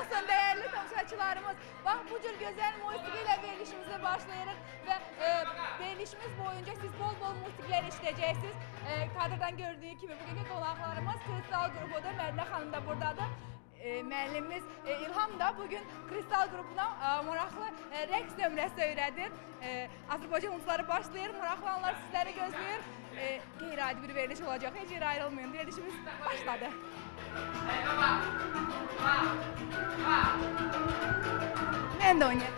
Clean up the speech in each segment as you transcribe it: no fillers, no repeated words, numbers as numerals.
olsun değerli tamaşaçılarımız. Bax bu cür gözəl musiqi ilə verilişimizə başlayırıq və verilişimiz boyunca siz bol-bol musiqilər eşidəcəksiniz. Kadrdan gördüyü kimi bugünkü qonaqlarımız Kristal qrupudur. Mədinə xanım da buradadır. Müəllimimiz İlham da bugün Kristal qrupuna maraqlı rəqs nömrəsi öyrədir. Azərbaycan ulusları başlayır, maraqlananlar sizləri gözləyir. Qeyri-adi bir veriliş olacaq, heç yeri ayrılmayın. Verilişimiz başladı. Mən də oynayayım.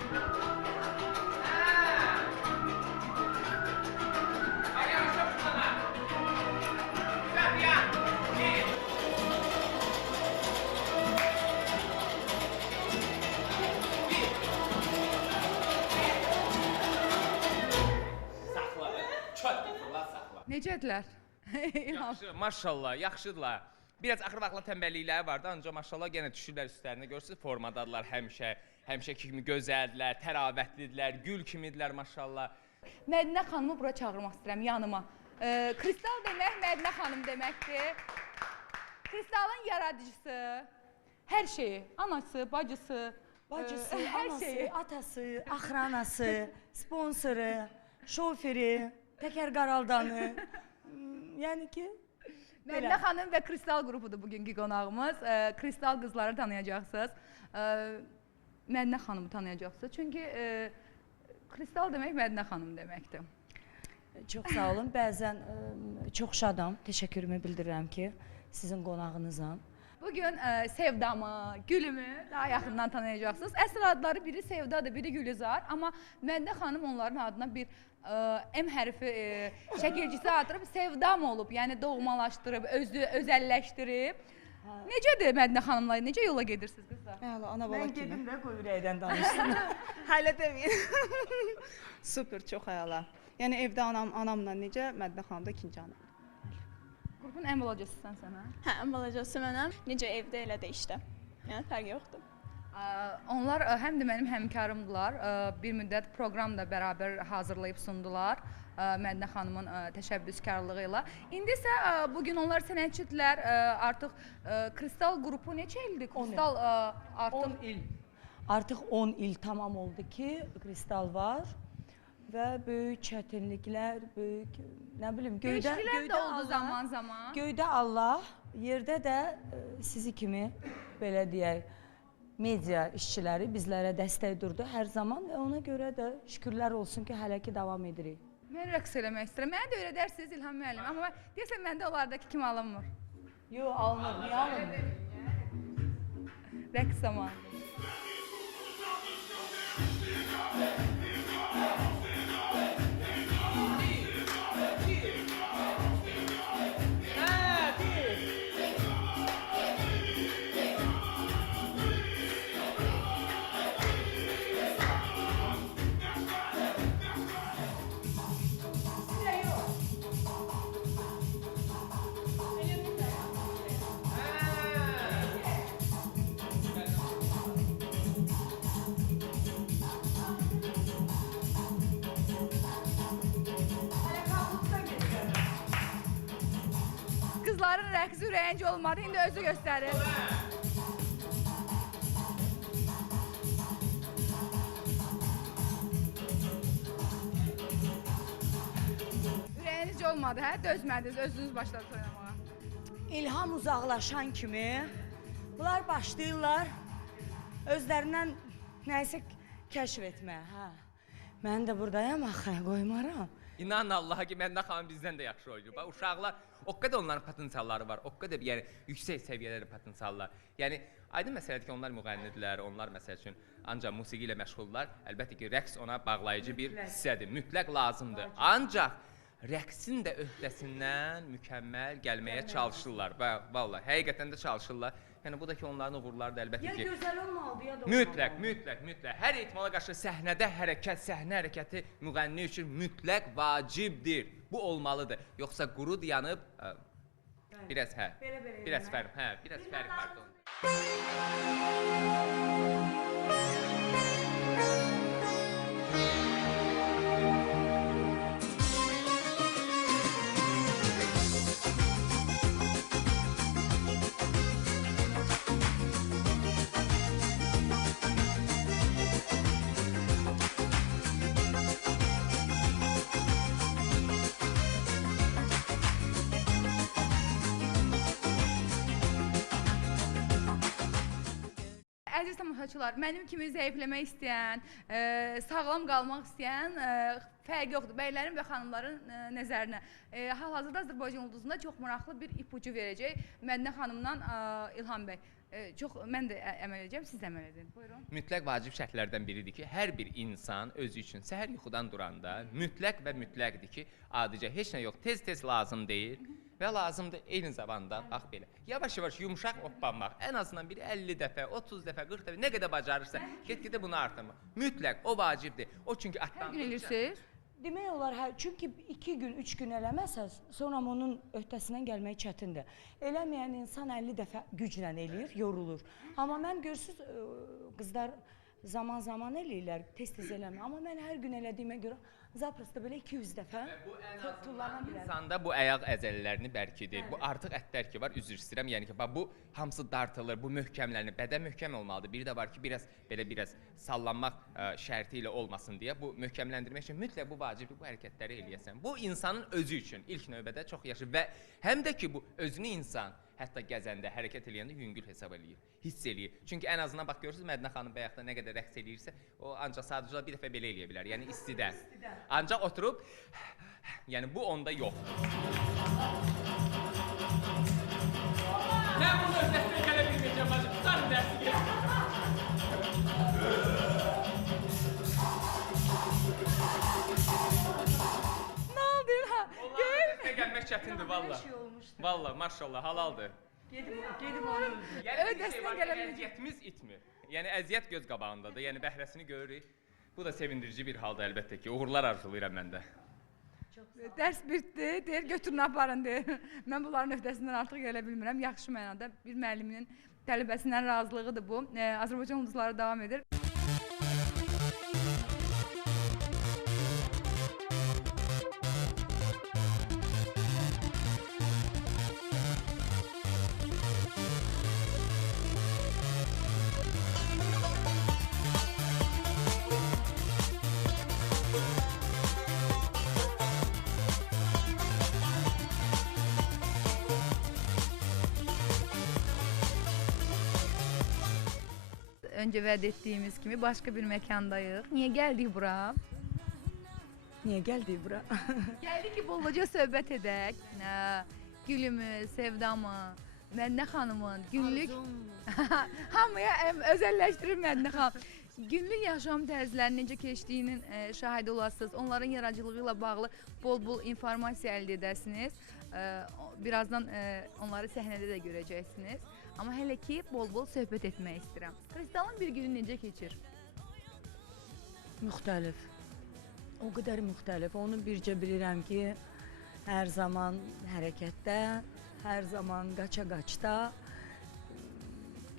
Necədirlər? Yaxşı, maşallah, yaxşıdırlar. Biraz axır vaxtlar tənbəllikləri vardı, ancaq maşallah yenə düşürlər üstlərinə. Görürsünüz, formadadırlar həmişə kimi gözəldirlər, təravətlidirlər, gül kimidirlər maşallah. Mədinə xanımı bura çağırmaq istəyirəm yanıma. Kristal demək Mədinə xanım deməkdir. Kristalın yaradıcısı, hər şeyi, anası, bacısı, hər anası, şeyi. atası, axranası, sponsoru, şoförü, təkər qaraldanı. Yəni ki, Mədinə xanım və Kristal qrupudur bugünkü qonağımız. Kristal qızları tanıyacaqsınız. Mədinə xanımı tanıyacaqsınız. Çünki Kristal demək Mədinə xanım deməkdir. çox sağ olun. Bəzən çox şadam, təşəkkürümü bildirirəm ki, sizin qonağınızam. Bugün Sevdamı, Gülümü daha yaxından tanıyacaqsınız. Əsl adları biri Sevdadır, biri Gülizar. Amma Mədinə xanım onların adına bir M hərfi şəkilcisi atırıb Sevdam olub, yəni doğmalaşdırıb, özəlləşdirib. Necədir Mədinə xanımla, necə yola gedirsiniz qızlar? Hələ ana bala Mən kimi. gedim də qoy ürəkdən danışsın. Hələ deməyin. Super, çox əla. Yəni evdə anamla necə, Mədinə xanım da ikinci anam. Qrupun ən balacasısan sən, hə? Hə, ən balacası mənəm. Necə evdə elə də işdə. Yəni fərqi yoxdur. Onlar həm də mənim həmkarımdılar. Bir müddət proqram da bərabər hazırlayıb sundular Mədinə xanımın təşəbbüskarlığı ilə. İndi isə bugün onlar sənətçidirlər. Artıq Kristal qrupu neçə ildir? Kristal artıq 10 il. Artıq 10 il tamam oldu ki, Kristal var və böyük çətinliklər, böyük, nə bilim, dəyişikliklər də oldu Allah, zaman-zaman. Göydə Allah, yerdə də sizi kimi, belə deyək, media işçiləri bizlərə dəstək durdu hər zaman və ona görə də şükürlər olsun ki, hələ ki davam edirik. Mən rəqs eləmək istəyirəm. Mənə də öyrədərsiniz İlham müəllim. Amma deyəsən məndə onlardakı kimi alınmır. Yox, alınır, niyə alınmır? Rəqs zamanı. Qızların rəqsi ürəyincə olmadı, indi özü göstərir. Ürəyinizcə olmadı, hə? Dözmədiniz, özünüz başladınız oynamağa. İlham uzaqlaşan kimi bunlar başlayırlar özlərindən nəyisə kəşf etməyə. Hə. Mən də buradayam axı, qoymaram. İnan Allaha ki, Mədinə xanım bizdən də yaxşı oynayır. Bax, uşaqlar, o qədər onların potensialları var, o qədər yəni yüksək səviyyəli potensiallar. Yəni aydın məsələdir ki, onlar müğənnidirlər, onlar məsəl üçün ancaq musiqi ilə məşğuldurlar. Əlbəttə ki, rəqs ona bağlayıcı bir hissədir, mütləq lazımdır. Ancaq rəqsin də öhdəsindən mükəmməl gəlməyə çalışırlar. Vallahi, həqiqətən də çalışırlar. Yəni bu da ki, onların uğurları da əlbəttə ki, gözəl olmalıdır, ya da mütləq. Hər ehtimala qarşı səhnədə hərəkət, səhnə hərəkəti müğənni üçün mütləq vacibdir. Bu olmalıdır. Yoxsa qurud yanıb biraz biraz fərq vardı. tamaşaçılar, mənim kimi zəifləmək istəyən, sağlam qalmaq istəyən fərq yoxdur. Bəylərin və xanımların nəzərinə. Hal-hazırda Azərbaycan ulduzunda çox maraqlı bir ipucu verəcək Mədinə xanımdan İlham bəy. Mən də əməl edəcəm, siz də əməl edin. Buyurun. Mütləq vacib şərtlərdən biridir ki, hər bir insan özü üçün səhər yuxudan duranda mütləq və mütləqdir ki, adicə heç nə yox, tez-tez lazım deyil və lazımdır eyni zamanda bax belə. Yavaş-yavaş yumşaq hoppanmaq, ən azından bir 50 dəfə, 30 dəfə, 40 dəfə, nə qədər bacarırsa, get-gedə bunu artırmaq. Mütləq, o vacibdir. O çünki Hər atdan gün eləyirsiniz? Demək olar, çünki 2 gün, 3 gün eləməsəz, sonra onun öhdəsindən gəlmək çətindir. Eləməyən insan 50 dəfə güclə eləyir, yorulur. Amma mən görürsüz, qızlar zaman-zaman eləyirlər, tez-tez eləmir. Amma mən hər gün elədiyimə görə zaprosto belə 200 dəfə tullana bilərəm. İnsanda bu ayaq əzələlərini bərkidir. Bu artıq ətlər ki var, üzr istəyirəm. Yəni ki, bu hamısı dartılır, bu möhkəmlənir. Bədən möhkəm olmalıdır. Biri də var ki, biraz sallanmaq şərti ilə olmasın deyə bu möhkəmləndirmək üçün mütləq bu vacibdir, bu hərəkətləri eləyəsən. Bu insanın özü üçün ilk növbədə çox yaxşı və həm də ki bu özünü insan hətta gəzəndə, hərəkət eləyəndə yüngül hesab eləyir, hiss eləyir. Çünki ən azından bax görürsünüz Mədinə xanım bayaqda nə qədər rəqs eləyirsə, o ancaq sadəcə bir dəfə belə eləyə bilər. Yəni istidən. Ancaq oturub yəni bu onda yoxdur. Mən bunun öhdəsindən gələ bilməyəcəm bacım. Tutarım dərsi gəlsin. Nə oldu İlham? Vallahi öhdəsindən gəlmək çətindir valla. Valla maşallah halaldır. Gedim onu öldür. Öhdəsindən gələ bilməyəcəm. Əziyyətimiz itmir. Yəni əziyyət göz qabağındadır. Yəni bəhrəsini görürük. Bu da sevindirici bir halda əlbəttə ki. Uğurlar arzulayıram mən də. Dərs bitdi, deyir götürün aparın deyir. Mən bunların öhdəsindən artıq gələ bilmirəm. Yaxşı mənada bir müəlliminin tələbəsindən razılığıdır bu. Azərbaycan ulduzları davam edir. Önce vəd etdiyimiz kimi başqa bir məkandayıq. Niyə gəldik bura? Niyə gəldik bura? Gəldik ki, bolca söhbət edək. Gülümü, Sevdamı, Mədinə xanımın günlük hamıya özəlləşdirir Mədinə xanım. Günlük yaşam tərzləri necə keçdiyinin şahidi olasınız. Onların yaradıcılığı ilə bağlı bol-bol informasiya əldə edəsiniz. Birazdan onları səhnədə də görəcəksiniz. Amma hələ ki bol-bol söhbət etmək istəyirəm. Kristalın bir günü necə keçir? Müxtəlif. O qədər müxtəlif. Onu bircə bilirəm ki, hər zaman hərəkətdə, hər zaman qaça-qaçda.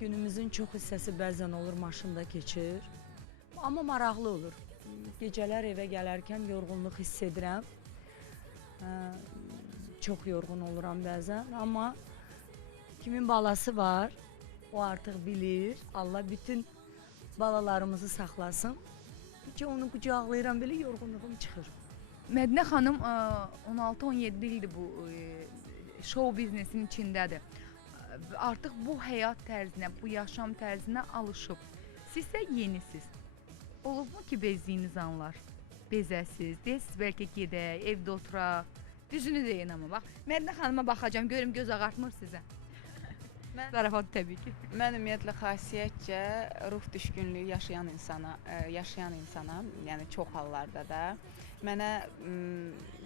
Günümüzün çox hissəsi bəzən olur maşında keçir. Amma maraqlı olur. Gecələr evə gələrkən yorğunluq hiss edirəm. Çox yorğun oluram bəzən, amma kimin balası var, o artıq bilir. Allah bütün balalarımızı saxlasın. Ki onu qucaqlayıram, belə yorğunluğum çıxır. Mədinə xanım 16-17 ildir bu şou biznesinin içindədir. Artıq bu həyat tərzinə, bu yaşam tərzinə alışıb. Siz də yenisiniz. Olubmu ki bezdiyiniz anlar? Bezəsiz, deyəsiz bəlkə gedək, evdə oturaq. Düzünü deyin amma bax. Mədinə xanıma baxacağam, görüm göz ağartmır sizə. Zarafat təbii ki. Mən ümumiyyətlə xasiyyətcə ruh düşkünlüyü yaşayan insanam, yəni çox hallarda da mənə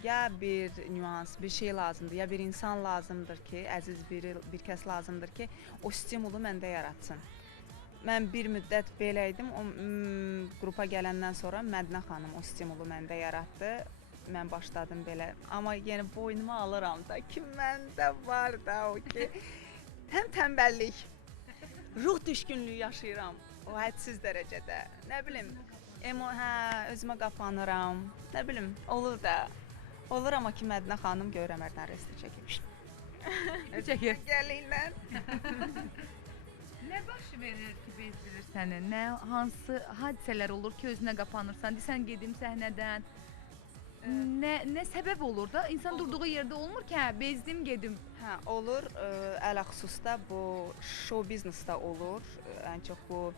ya bir nüans, bir şey lazımdır, ya bir insan lazımdır ki, əziz bir kəs lazımdır ki, o stimulu məndə yaratsın. Mən bir müddət belə idim, o qrupa gələndən sonra Mədinə xanım o stimulu məndə yaratdı. Mən başladım belə, amma yenə boynuma alıram da ki, məndə var da o ki, həm tənbəllik, ruh düşkünlüyü yaşayıram o hədsiz dərəcədə. Nə bilim, özümə qapanıram, nə bilim, olur da. Olur amma ki, Mədinə xanım görürəm hərdən resti çəkir. Çəkir. Gəlirlər. Nə baş verir ki, bezdirir səni? Hansı hadisələr olur ki, özünə qapanırsan? Desən gedim səhnədən. Nə səbəb olur da? İnsan durduğu yerdə olmur ki, bezdim gedim. Olur. Ələxüsusda bu show biznesdə olur. Ən çox bu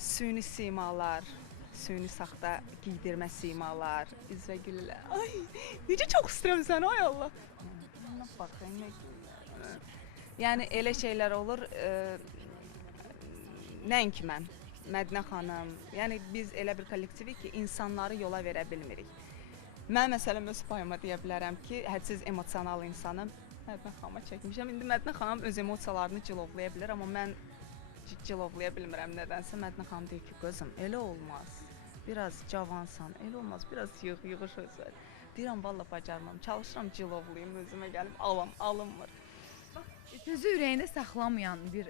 süni simalar, süni saxta giydirmə simalar, üzvə güllər. Ay, necə çox istəyirəm səni, ay Allah. Baxın, yəni elə şeylər olur, nəinki mən, Mədinə xanım, yəni biz elə bir kollektivik ki, insanları yola verə bilmirik. Mən məsələn öz payıma deyə bilərəm ki, hədsiz emosional insanım. Mədinə xanıma çəkmişəm. İndi Mədinə xanım öz emosiyalarını cilovlaya bilir, amma mən cilovlaya bilmirəm nədənsə. Mədinə xanım deyir ki, qızım, elə olmaz. Biraz cavansan, elə olmaz, biraz yığış özlər. Deyirəm, valla bacarmam, çalışıram cilovlayım, özümə gəlib alınmır. Sözü ürəyində saxlamayan bir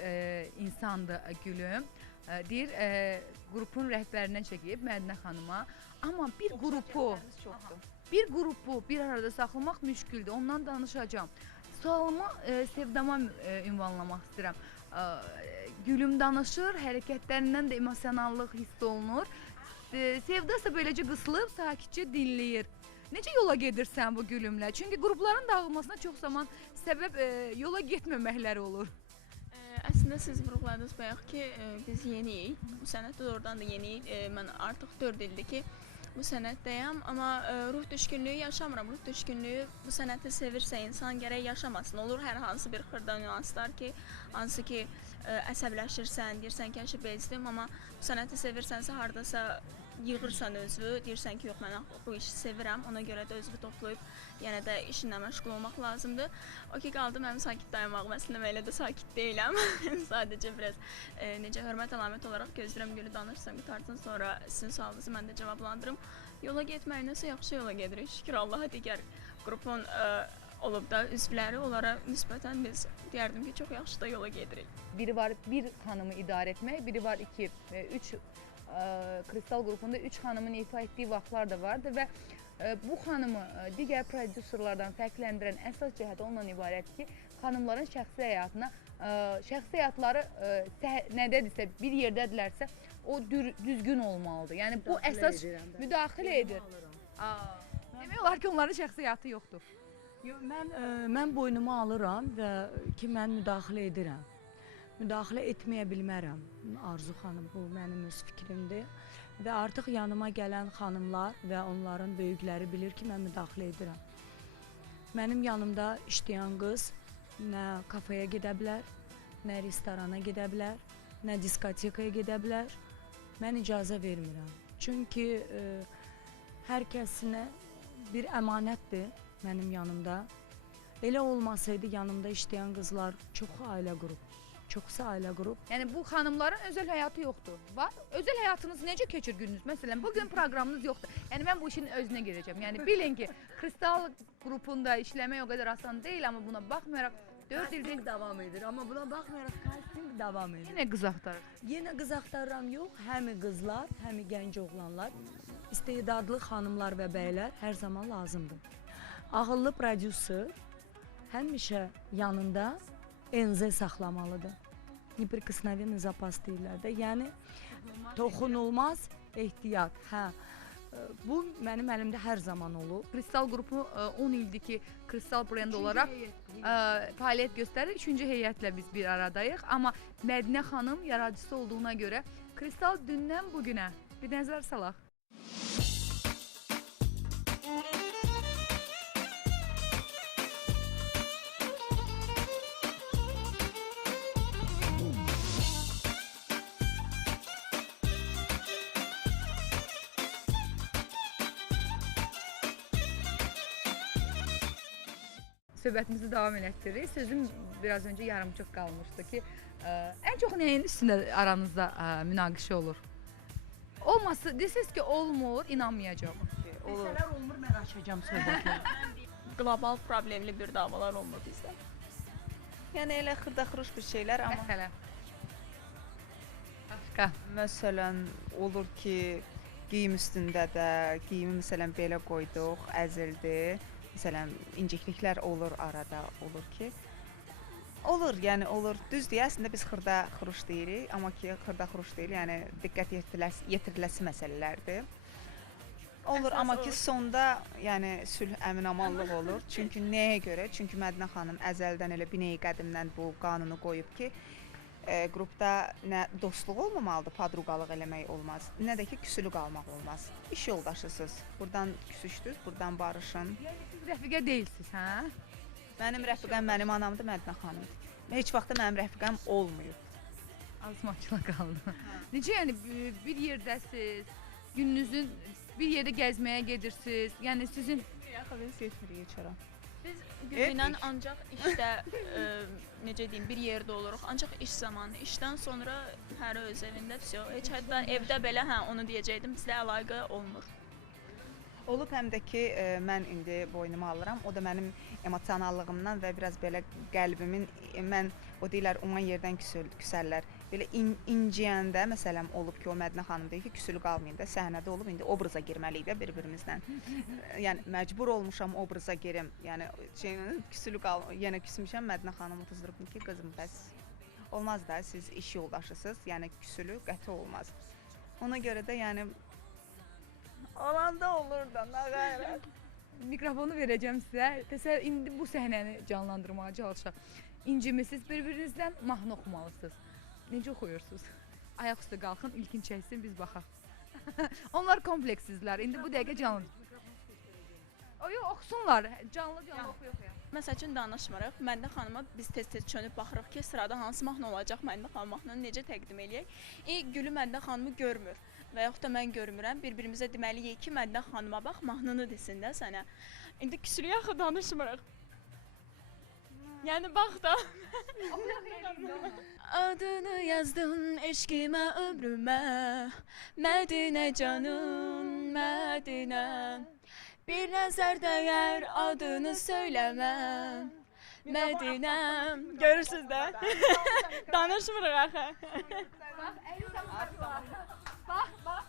insandır Gülüm. Deyir, qrupun rəhbərindən çəkib Mədinə xanıma. Amma bir qrupu bir arada saxlamaq müşküldür. Ondan danışacağım. Sualımı Sevdama ünvanlamaq istəyirəm. Gülüm danışır, hərəkətlərindən də emosionallıq hiss olunur. Sevda isə beləcə qısılıb, sakitcə dinləyir. Necə yola gedirsən bu Gülümlə? Çünki qrupların dağılmasına çox zaman səbəb yola getməməkləri olur. Əslində siz vurğuladınız bayaq ki, biz yeniyik. Bu sənətdə doğrudan da yeniyik. Mən artıq 4 ildir ki, bu sənətdəyəm, amma ruh düşkünlüyü yaşamıram. Ruh düşkünlüyü bu sənəti sevirsə insan gərək yaşamasın. Olur hər hansı bir xırda nüanslar ki, hansı ki əsəbləşirsən, deyirsən ki, bezdim, amma bu sənəti sevirsənsə hardasa yığırsan özünü, deyirsən ki, yox, mən bu işi sevirəm, ona görə də özünü toplayıb yenə də işinlə məşğul olmaq lazımdır. O ki, qaldı mənim sakit dayanmağım, əslində mən elə də sakit deyiləm. Sadəcə biraz necə hörmət əlamət olaraq gözləyirəm Gülü danışsam, qutarsın, sonra sizin sualınızı mən də cavablandırım. Yola getməyinəsə yaxşı yola gedirik. Şükür Allaha, digər qrupun olub da üzvləri, onlara nisbətən biz deyərdim ki, çox yaxşı da yola gedirik. Biri var bir xanımı idarə etmək, biri var 2, 3 Kristal qrupunda 3 xanımın ifa etdiyi vaxtlar da vardı və bu xanımı digər prodüserlərdən fərqləndirən əsas cəhət ondan ibarət ki, xanımların şəxsi həyatına, şəxsi həyatları nədədirsə, bir yerdədirlərsə, o düzgün olmalıdır. Yəni bu əsas müdaxilə edir. Demək olar ki, onların şəxsi həyatı yoxdur. Mən boynuma alıram və ki, mən müdaxilə edirəm. Müdaxilə etməyə bilmərəm, Arzu xanım, bu mənim öz fikrimdir. Və artıq yanıma gələn xanımlar və onların böyükləri bilir ki, mən müdaxilə edirəm. Mənim yanımda işləyən qız nə kafeyə gedə bilər, nə restorana gedə bilər, nə diskotekaya gedə bilər. Mən icazə vermirəm. Çünki hər kəsinə bir əmanətdir mənim yanımda. Elə olmasaydı yanımda işləyən qızlar çox ailə qrup. Çoxsa ailə qrup. Yəni bu xanımların özəl həyatı yoxdur. Var. Özəl həyatınızı necə keçirgirdiniz? Məsələn, bugün proqramınız yoxdur. Yəni mən bu işin özünə girəcəm. Yəni bilin ki, Kristal qrupunda işləmək o qədər asan deyil, amma buna baxmayaraq 4 ildir davam edir. Amma buna baxmayaraq casting davam edir. yenə qız axtarır. Yenə qız axtarıram yox, həmi qızlar, həmi gənc oğlanlar, istedadlı xanımlar və bəylər hər zaman lazımdır. Ağıllı prodüser həmişə yanında enze saxlamalıdır. Неприкосновенный zapas deyirlər də. Yəni toxunulmaz ehtiyat. Hə. Bu mənim əlimdə hər zaman olur. Kristal qrupu 10 ildir ki, Kristal brend olaraq fəaliyyət göstərir. 3-cü heyətlə biz bir aradayıq. Amma Mədinə xanım yaradıcısı olduğuna görə Kristal dündən bugünə bir nəzər salaq. Söhbətimizi davam elətdiririk. Sözüm biraz öncə yarımçıq qalmışdı ki, ən çox nəyin üstündə aranızda münaqişə olur? Olması, desiniz ki, olmur, inanmayacağım. Desələr olmur, mən açacağım söhbəti. Qlobal problemli bir davalar olmur bizdə. Yəni elə xırda-xırış bir şeylər, amma Məsələn. Başqa. məsələn olur ki, geyim üstündə də, geyimi məsələn belə qoyduq, əzildi. Məsələn, incikliklər olur arada, olur ki. Olur, yəni olur. Düzdür, əslində biz xırda-xırış deyirik, amma ki, xırda-xırış deyil, yəni diqqət yetiriləsi məsələlərdir. Olur, amma ki, sonda yəni sülh, əmin-amanlıq olur. Çünki nəyə görə? Çünki Mədinə xanım əzəldən elə bineyi qədimdən bu qanunu qoyub ki, qrupda nə dostluq olmamalıdır, padruqalıq eləmək olmaz, nə də ki küsülü qalmaq olmaz. İş yoldaşısınız. Buradan küsüşdünüz, buradan barışın. Yəni siz rəfiqə deyilsiniz, hə? Mənim rəfiqəm mənim anamdır, Mədinə xanımdır. Heç vaxt da mənim rəfiqəm olmayıb. Azmaqçıla qaldı. Necə yəni bir yerdəsiz, gününüzün bir yerdə gəzməyə gedirsiniz. Yəni sizin Yaxı biz getmirik heç ora. Biz Güllə ancaq işdə necə deyim, bir yerdə oluruq. Ancaq iş zamanı, işdən sonra hər öz evində vəsə. Heç hətta evdə belə onu deyəcəydim, bizlə əlaqə olmur. Olub həm də ki, mən indi boynuma alıram. O da mənim emosionallığımdan və biraz belə qəlbimin, mən o deyirlər, uman yerdən küsərlər. Belə inciyəndə, məsələn, olub ki, o Mədinə xanım deyir ki, küsülü qalmayın da, səhnədə olub, indi obraza girməliyik də bir-birimizdən. Yəni, məcbur olmuşam obraza girim. Yəni, küsülü yenə küsmüşəm, Mədinə xanım oturdurub ki, qızım, bəs olmaz da, siz iş yoldaşısınız, yəni küsülü qəti olmaz. Ona görə də, yəni, olanda olur da, nə qayrət. mikrofonu verəcəm sizə. İndi bu səhnəni canlandırmağa çalışaq. İncimisiniz, bir-birinizdən mahnı oxumalısınız. Necə oxuyursunuz? Ayaq üstə qalxın, ilkin çəksin, biz baxaq. Onlar kompleksizlər. İndi bu dəqiqə canlı. Yox, oxusunlar. Canlı oxuyaq. Məsəl üçün danışmırıq. Mədinə xanıma biz tez-tez çönüb baxırıq ki, sırada hansı mahnı olacaq, Mədinə xanım mahnını necə təqdim eləyək. Gülü Mədinə xanımı görmür və yaxud da mən görmürəm. Bir-birimizə deməliyik ki, Mədinə xanıma bax, mahnını desin də sənə. İndi küsülü yaxı danışmırıq. Yəni bax da. Adını yazdım eşkimə, ömrümə, Mədinə canım, Mədinə. Bir nəzər dəyər adını söyləməm, Mədinəm. Görürsünüz də. Danışmırıq axı. Bax.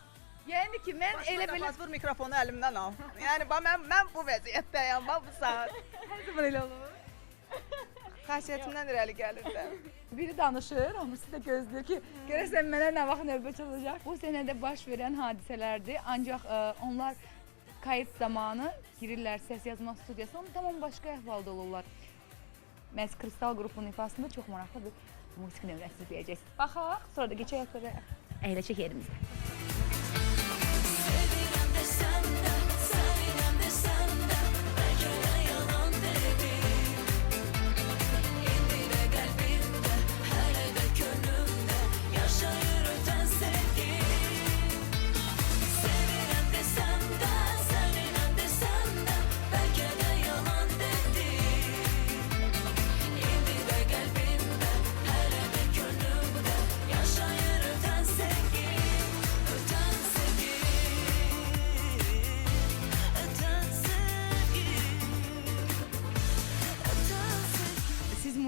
Yəni ki, mən elə belə Vur mikrofonu əlimdən al. Yəni, mən bu vəziyyətdəyəm, bu saat. hər zaman elə olur. Xasiyyətimdən irəli gəlir də. Biri danışır, hamısı da gözləyir ki, görəsən mənə nə vaxt növbə çalacaq. Bu səhnədə baş verən hadisələrdir, ancaq onlar kayıt zamanı girirlər səs yazma studiyasına, tamam başqa əhvalda olurlar. Məhz Kristal qrupunun ifasında çox maraqlı bir musiqi nömrəsi deyəcəksiniz. Baxaq, sonra da keçək və əyləşək yerimizə.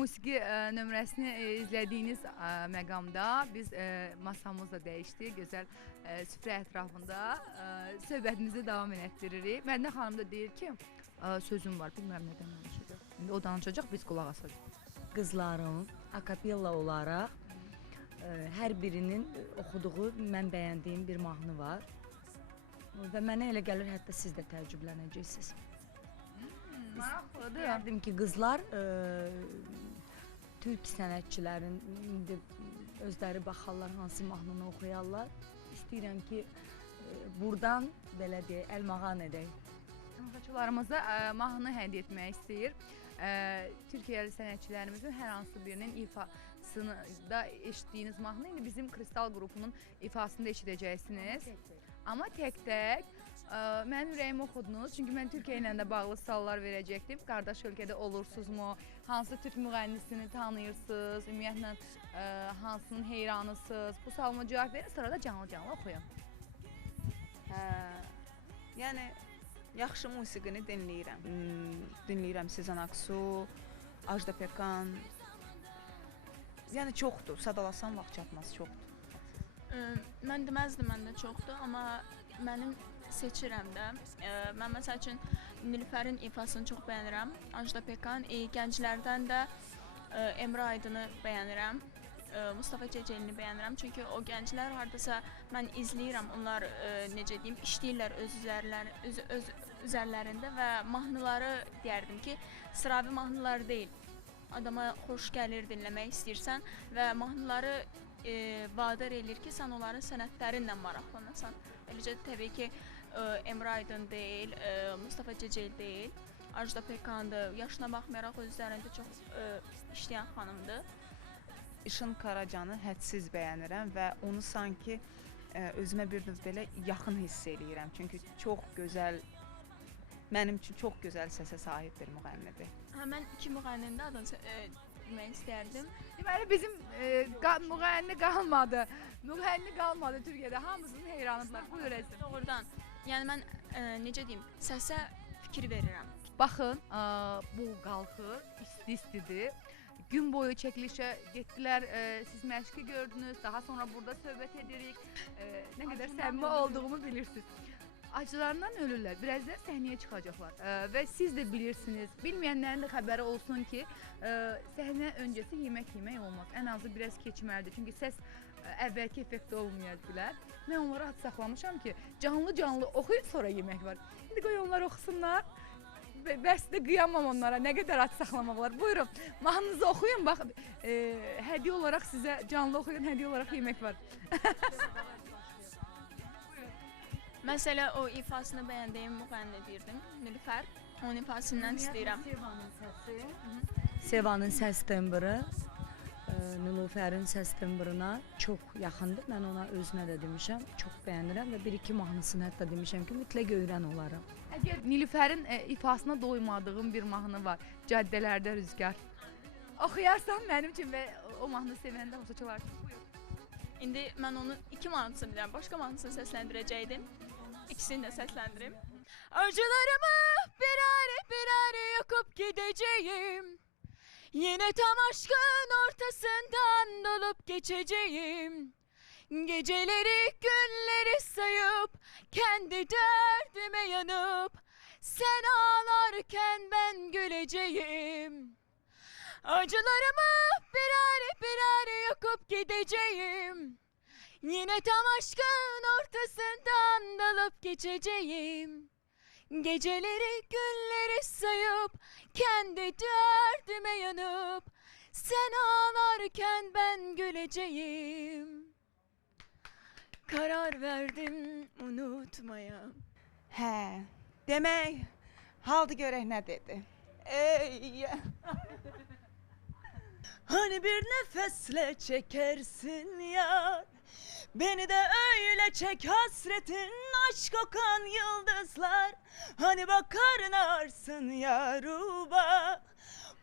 Musiqi nömrəsini izlədiyiniz məqamda biz masamızla dəyişdik, gözəl süfrə ətrafında söhbətimizi davam etdiririk. Mədinə xanım da deyir ki, sözüm var, bilmirəm nədən danışacaq. İndi o danışacaq, biz qulaq asacaq. Qızların akapella olaraq hər birinin oxuduğu, mən bəyəndiyim bir mahnı var. Və mənə elə gəlir, hətta siz də təəccüblənəcəksiniz. Maraqlıdır. Deyərdim ki, qızlar türk sənətçilərin indi özləri baxarlar, hansı mahnını oxuyarlar. İstəyirəm ki, buradan belə deyək, əlmağan edək. Tamaşaçılarımıza mahnı hədiyyə etmək istəyir. Türkiyəli sənətçilərimizin hər hansı birinin ifasını da eşitdiyiniz mahnı indi bizim Kristal qrupunun ifasında eşidəcəksiniz. Amma tək-tək mənim ürəyimi oxudunuz, çünki mən Türkiyə ilə də bağlı suallar verəcəkdim. Qardaş ölkədə olursunuzmu? Hansı türk müğənnisini tanıyırsınız? Ümumiyyətlə, hansının heyranısınız? Bu sualıma cavab verin, sonra da canlı-canlı oxuyun. Yəni, yaxşı musiqini dinləyirəm. Dinləyirəm Sezen Aksu, Ajda Pekkan. Yəni, çoxdur. Sadalasam vaxt çatmaz, çoxdur. Mən deməzdim, məndə çoxdur, amma mənim seçirəm də. Mən məsəl üçün Nilüfərin ifasını çox bəyənirəm. Ajda Pekkan, gənclərdən də Emrah Aydını bəyənirəm. Mustafa Cecəlini bəyənirəm. Çünki o gənclər hardasa mən izləyirəm, onlar necə deyim, işləyirlər öz üzərlərində və mahnıları deyərdim ki, sıravi mahnılar deyil. adama xoş gəlir dinləmək istəyirsən və mahnıları vadar eləyir ki, sən onların sənətlərinlə maraqlanasan. Eləcə təbii ki, Emre Aydın deyil, Mustafa Cecel deyil, Ajda Pekkan'dır. Yaşına baxmayaraq öz üzərində çox işləyən xanımdır. İşın Karacanı hədsiz bəyənirəm və onu sanki özümə bir növ belə yaxın hiss eləyirəm. Çünki çox gözəl, mənim üçün çox gözəl səsə sahib bir müğənnidir. Mən iki müğənninin də adını demək istərdim. Deməli bizim müğənni qalmadı. Müğənni qalmadı Türkiyədə. Hamısının heyranıdırlar. Buyur Əzim. Doğrudan. Yəni mən necə deyim, səsə fikir verirəm. Baxın, bu qalxır, isti-istidir. Gün boyu çəkilişə getdilər, siz məşqi gördünüz, daha sonra burada söhbət edirik. Nə qədər səmimi olduğumu bilirsiniz. Acılarından ölürlər, birazdan səhnəyə çıxacaqlar və siz də bilirsiniz, bilməyənlərin də xəbəri olsun ki, səhnə öncəsi yemək olmaz, ən azı biraz keçməlidir, çünki səs əvvəlki effekti olmaya bilər. Mən onlara ad saxlamışam ki, canlı oxuyun, sonra yemək var. İndi qoy onlar oxusunlar, bəs də qıyamam onlara, nə qədər ad saxlamaq var. Buyurun, mahnınızı oxuyun, bax, hədiyyə olaraq sizə canlı oxuyun, hədiyyə olaraq yemək var. Məsələ o ifasını bəyəndiyim müğənni deyirdim, Nilüfər. Onun ifasından istəyirəm. Sevanın səs tembri Nilüfərin səs tembrına çox yaxındır. Mən ona özünə də demişəm, çox bəyənirəm və bir-iki mahnısını hətta demişəm ki, mütləq öyrən onları. Əgər Nilüfərin ifasına doymadığım bir mahnı var, Caddələrdə Rüzgar. Oxuyarsan mənim üçün və O mahnı sevəndə olsa çalarsın. İndi mən onun iki mahnısını bilirəm, başqa mahnısını səsləndirəcəkdim. İkisini də səsləndirim. Acılarımı bir yakıp gideceğim. Yine tam aşkın ortasından dolup geçeceğim. Geceleri günleri sayıp kendi derdime yanıp sen ağlarken ben güleceğim. Acılarımı birer yakıp gideceğim. Yine tam aşkın ortasından dalıp geçeceğim. Geceleri günleri sayıp kendi derdime yanıp sen ağlarken ben güleceğim. Karar verdim unutmaya. Hə, demək, haldı görək nə dedi. Ey, hani bir nefesle çekersin yar, beni de öyle çek hasretin, aşk kokan yıldızlar. Hani bakar narsın yaruba,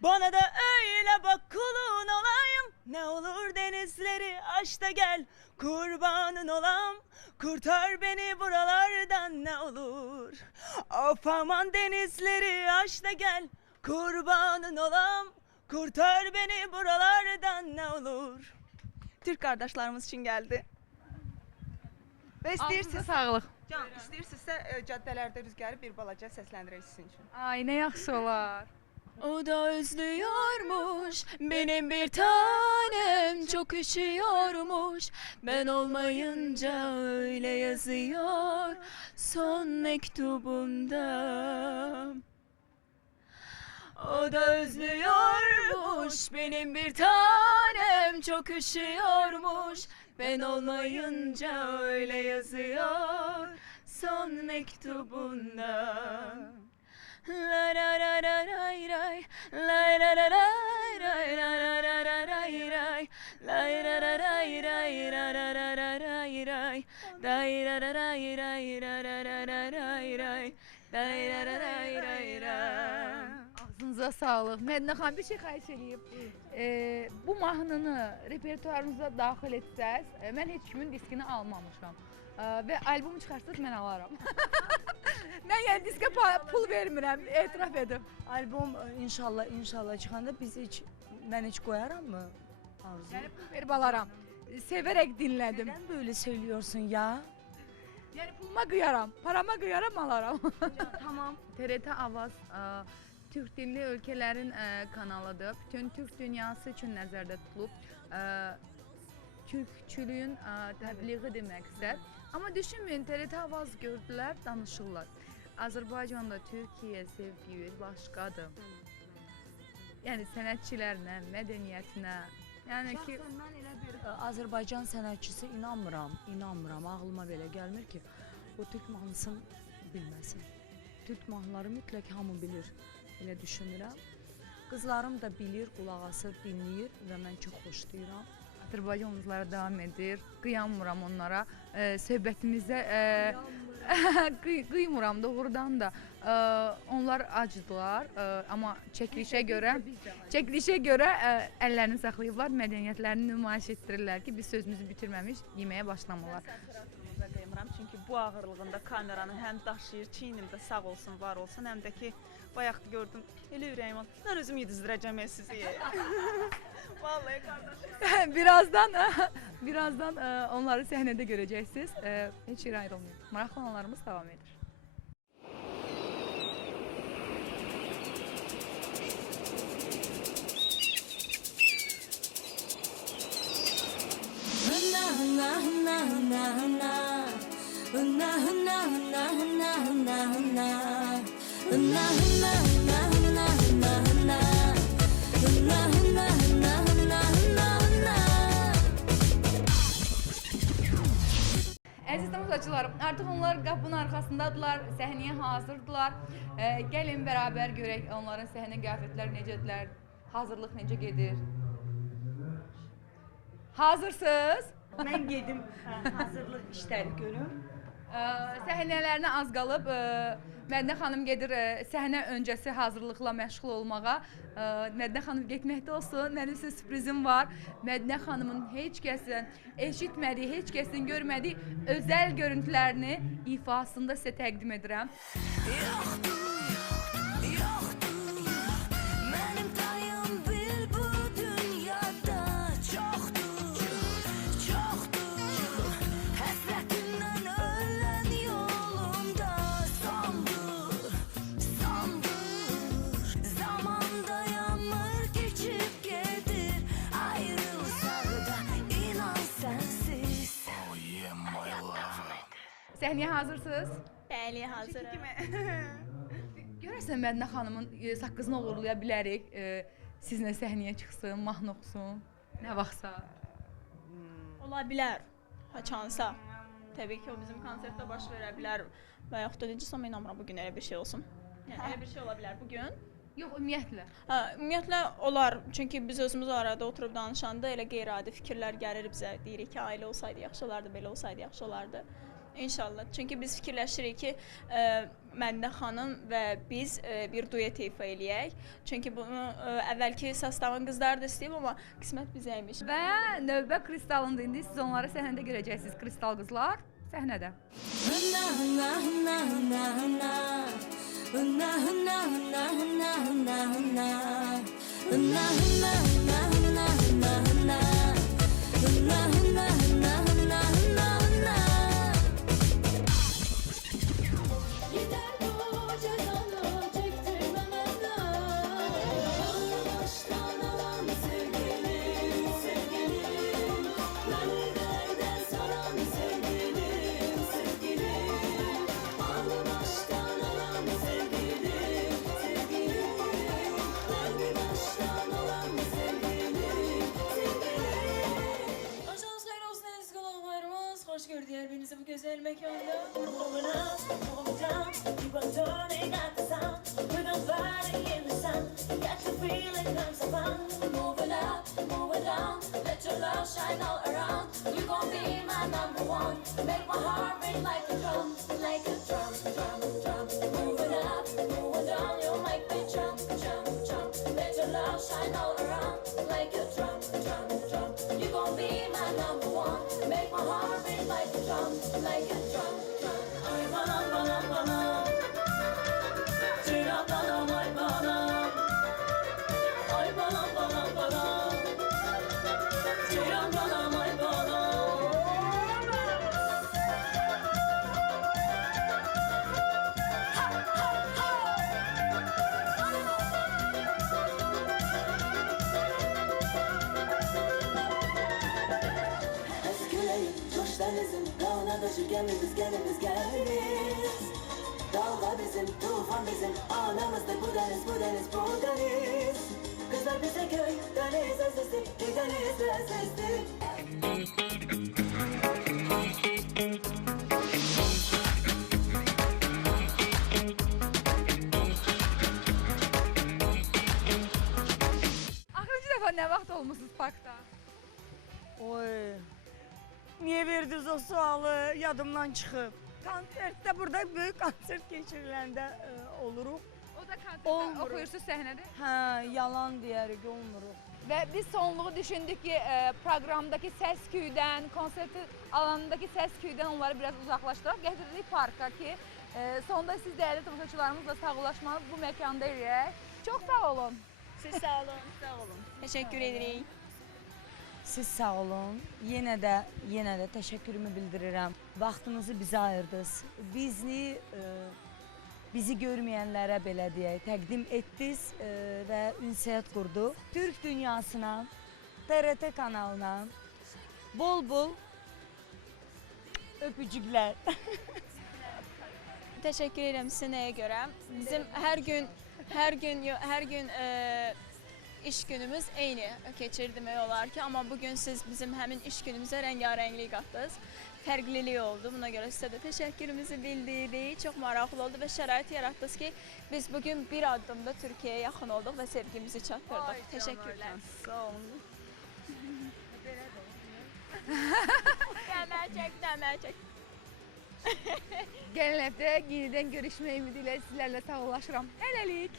bana da öyle bak kulun olayım. Ne olur denizleri aş da gel, kurbanın olam. Kurtar beni buralardan ne olur. Of aman denizleri aş da gel, kurbanın olam. Kurtar beni buralardan ne olur. Türk kardeşlerimiz için geldi. Və istəyirsiniz, Sağlıq. can, istəyirsinizsə Caddələrdə Rüzgarı bir balaca səsləndirək sizin üçün. Ay, nə yaxşı olar. O da özlüyormuş benim bir tanem, çok üşüyormuş ben olmayınca, öyle yazıyor son mektubunda. O da özlüyormuş benim bir tanem, çok üşüyormuş ben olmayınca, öyle yazıyor son mektubunda. La la la la ray ray, la la la ray ray, la la la la ray ray, la la la ray ray, la la la la ray ray, la la la ray ray, la la la la ray ray, la la la ray ray ray. Ağzınıza sağlıq. Mədinə xanım, bir şey xahiş edeyim. Bu mahnını repertuarınıza daxil etsəz, mən heç kimin diskini almamışam. Və album çıxarsaq mən alaram. Mən yəni diskə pul vermirəm, etiraf edim. Albom inşallah çıxanda mən heç qoyaram mı? Arzu. Yəni pul verib alaram. Sevərək dinlədim. Neden böyle söylüyorsun ya? Yəni puluma qıyaram, parama qıyaram, alaram. Tamam. TRT Avaz Türk dilli ölkələrin kanalıdır. Bütün Türk dünyası üçün nəzərdə tutulub. Türkçülüyün təbliğidir məqsəd. Amma düşünməyin, TRT Avaz gördülər, danışırlar. Azərbaycanda Türkiyə sevgi başqadır. yəni sənətçilərinə, mədəniyyətinə, yəni ki, Şəxsən mən elə bir Azərbaycan sənətçisi inanmıram, ağlıma belə gəlmir ki, o türk mahnısını bilməsin. Türk mahnıları mütləq hamı bilir, elə düşünürəm. Qızlarım da bilir, qulaq asır, dinləyir və mən çox xoşlayıram. Azərbaycan ulduzları davam edir, qıyamıram onlara, söhbətimizdə qıymıram doğrudan da. Onlar acıdılar, amma çəkilişə görə əllərini saxlayıblar, mədəniyyətlərini nümayiş etdirirlər ki, biz sözümüzü bitirməmiş yeməyə başlamırlar. Qıymıram, çünki bu ağırlığında kameranı həm daşıyır, çiynimdə sağ olsun, var olsun, həm də ki, bayaq gördüm, elə ürəyim oldu. Mən özüm yedizdirəcəm sizi. Vallahi qardaşım. Birazdan onları səhnədə görəcəksiniz. Heç yerə ayrılmayın. Maraqlı olanlarımız davam edir. Əziz tamaşaçılarım, artıq onlar qapının arxasındadılar, səhnəyə hazırdılar. Gəlin bərabər görək onların səhnə qiyafətləri necədirlər, hazırlıq necə gedir. Hazırsınız? Mən gedim hazırlıq işləri görüm. Səhnələrinə az qalıb. Mədinə xanım gedir səhnə öncəsi hazırlıqla məşğul olmağa. Mədinə xanım getməkdə olsun. Mənim sizə sürprizim var. Mədinə xanımın heç kəsin eşitmədiyi, heç kəsin görmədiyi özəl görüntülərini ifasında sizə təqdim edirəm. Səhnəyə hazırsınız? Bəli, hazırım. Görəsən Mədinə xanımın saqqızını uğurlaya bilərik. Sizinlə səhnəyə çıxsın, mahnı oxusun. Nə vaxtsa. Ola bilər. Haçansa. Təbii ki, o bizim konsertdə baş verə bilər. Və yaxud da necə inanmıram bu gün elə bir şey olsun. Yəni elə bir şey ola bilər bu gün. Yox, ümumiyyətlə. Ümumiyyətlə olar. Çünki biz özümüz arada oturub danışanda elə qeyri-adi fikirlər gəlir bizə. Deyirik ki, ailə olsaydı yaxşı olardı, belə olsaydı yaxşı olardı. İnşallah. Çünki biz fikirləşirik ki, Mədinə xanım və biz bir duet ifa eləyək. Çünki bunu əvvəlki sastavın qızları da istəyib, amma qismət bizəymiş. Və növbə Kristalındır. İndi siz onları səhnədə görəcəksiniz. Kristal qızlar səhnədə. Gördüler benizi bu güzel mekanda. Moving up, moving down, keep on turning out the sound. With our body in the sun, get the feeling comes upon. Moving up, moving down, let your love shine all around. You gon' be my number one, make my heart beat like a drum, like a drum, drum, drum. Moving up, moving down, you make me jump, jump, jump. Let your love shine all around, like a drum, drum, drum. You gon' be my number one, make my heart beat like a drum, like a drum, drum. Ay banam, banam, banam. Tiram banam, ay banam. Ay banam, banam, banam. Tiram banam, ay banam. Eskileyin, coş denizin, dağına taşı gemimiz, gemimiz. Dalga bizim, tufan bizim, anamızdır bu deniz, bu deniz, bu deniz. Kızlar bize köy, deniz sesli, deniz sesli. Axırıncı dəfə nə vaxt olmusunuz parkda? Oy. Niye verdiniz o sualı? Yadımdan çıxıb. Konsertdə burada böyük konsert keçiriləndə oluruq. O da konsertdə Olmuruq. oxuyursunuz səhnədə. Hə, yalan deyərik, olmuruq. Və biz sonluğu düşündük ki, proqramdakı səs-küydən, konsert alanındakı səs-küydən onları biraz uzaqlaşdıraq. Gətirdik parka ki, sonda siz dəyərli tamaşaçılarımızla sağollaşmanı bu məkanda eləyək. Çox sağ olun. Siz sağ olun, sağ olun. Təşəkkür edirik. Siz sağ olun. Yenə də təşəkkürümü bildirirəm. Vaxtınızı bizə ayırdınız. Bizi görməyənlərə belə deyək, təqdim etdiniz və ünsiyyət qurduq. Türk dünyasına, TRT kanalına bol-bol öpücüklər. Təşəkkür edirəm sizə nəyə görə? Bizim hər gün iş günümüz eyni keçir demək olar ki, amma bugün siz bizim həmin iş günümüzə rəngarənglik qatdınız. Fərqlilik oldu. Buna görə sizə də təşəkkürümüzü bildiririk. Çox maraqlı oldu və şərait yaratdınız ki, biz bugün bir addımda Türkiyəyə yaxın olduq və sevgimizi çatdırdıq. Təşəkkürlər. Sağ olun. Dəmər çək. Gələn həftə yenidən görüşmək ümidi ilə sizlərlə sağollaşıram. Hələlik.